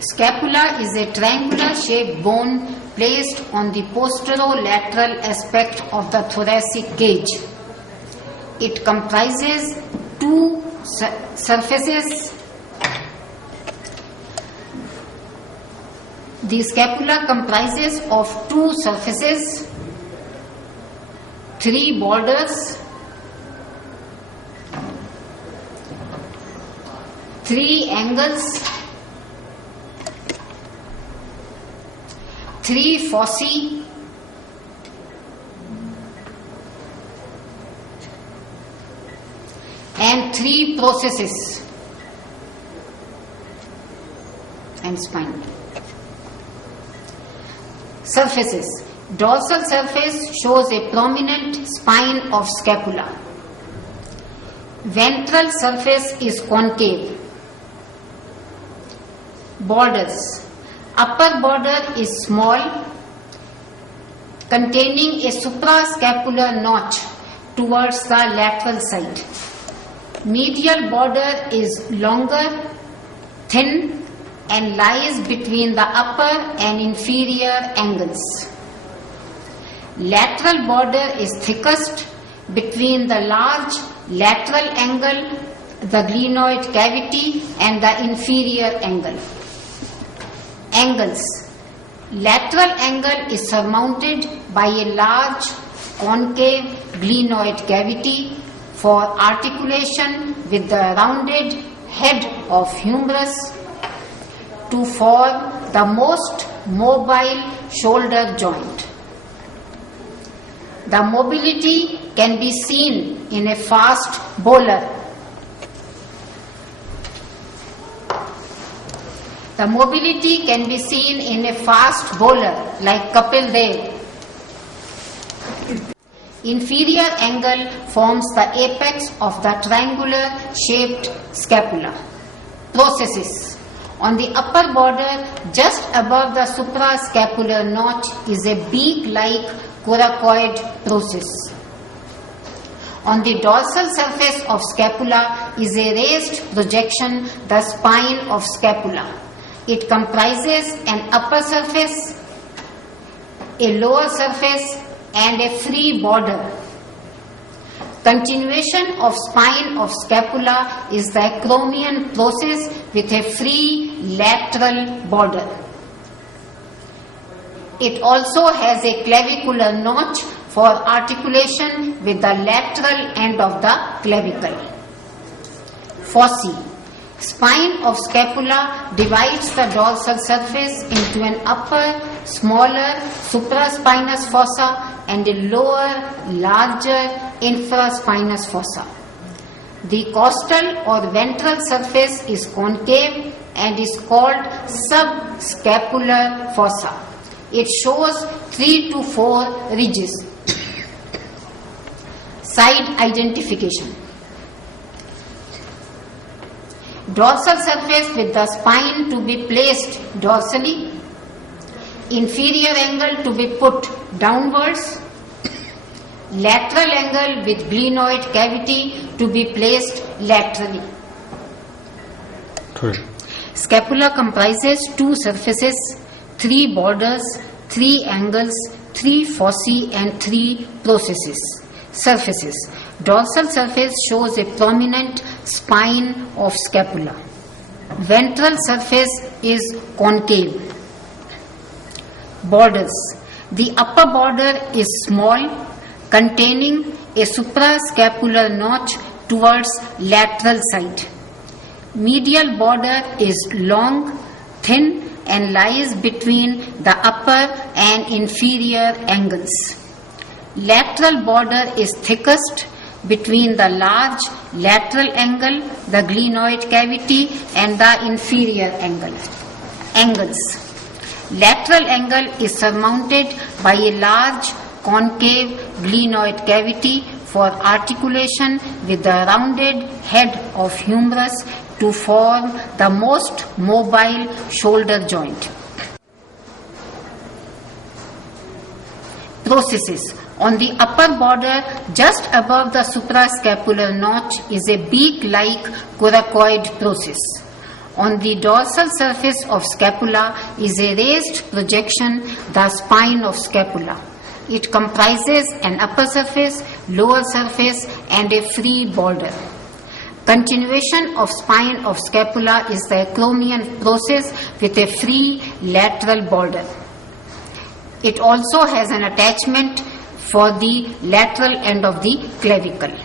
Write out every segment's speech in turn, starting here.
Scapula is a triangular shaped bone placed on the posterolateral aspect of the thoracic cage. It comprises two surfaces. The scapula comprises of two surfaces, three borders, three angles, three fossae, and three processes and spine. Surfaces. Dorsal surface shows a prominent spine of scapula. Ventral surface is concave. Borders. Upper border is small, containing a suprascapular notch towards the lateral side. Medial border is longer, thin, and lies between the upper and inferior angles. Lateral border is thickest between the large lateral angle, the glenoid cavity, and the inferior angle. Angles. Lateral angle is surmounted by a large concave glenoid cavity for articulation with the rounded head of humerus to form the most mobile shoulder joint. The mobility can be seen in a fast bowler. The mobility can be seen in a fast bowler like Kapil Dev. Inferior angle forms the apex of the triangular shaped scapula. Processes. On the upper border, just above the suprascapular notch, is a beak-like coracoid process. On the dorsal surface of scapula is a raised projection, the spine of scapula. It comprises an upper surface, a lower surface, and a free border. Continuation of spine of scapula is the acromion process with a free lateral border. It also has a clavicular notch for articulation with the lateral end of the clavicle. Fossae. Spine of scapula divides the dorsal surface into an upper, smaller supraspinous fossa and a lower, larger infraspinous fossa. The costal or ventral surface is concave and is called subscapular fossa. It shows 3 to 4 ridges. Side identification. Dorsal surface with the spine to be placed dorsally. Inferior angle to be put downwards. Lateral angle with glenoid cavity to be placed laterally. Correct. Scapula comprises 2 surfaces, 3 borders, 3 angles, 3 fossae and 3 processes. Surfaces. Dorsal surface shows a prominent spine of scapula. Ventral surface is concave. Borders. The upper border is small, containing a suprascapular notch towards lateral side. Medial border is long, thin, and lies between the upper and inferior angles. Lateral border is thickest between the large lateral angle, the glenoid cavity, and the inferior angle. Angles. Lateral angle is surmounted by a large concave glenoid cavity for articulation with the rounded head of humerus to form the most mobile shoulder joint. Processes. On the upper border, just above the suprascapular notch, is a beak-like coracoid process. On the dorsal surface of scapula is a raised projection, the spine of scapula. It comprises an upper surface, lower surface, and a free border. Continuation of spine of scapula is the acromion process with a free lateral border. It also has an attachment for the lateral end of the clavicle.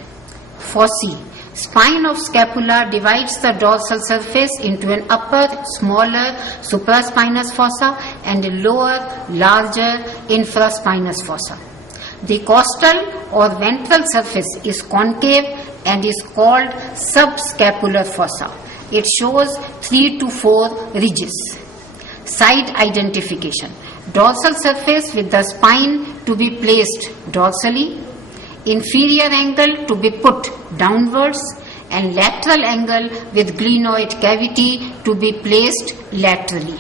Fossae. Spine of scapula divides the dorsal surface into an upper, smaller supraspinous fossa and a lower, larger infraspinous fossa. The costal or ventral surface is concave and is called subscapular fossa. It shows 3 to 4 ridges. Side identification. Dorsal surface with the spine to be placed dorsally, inferior angle to be put downwards, and lateral angle with glenoid cavity to be placed laterally.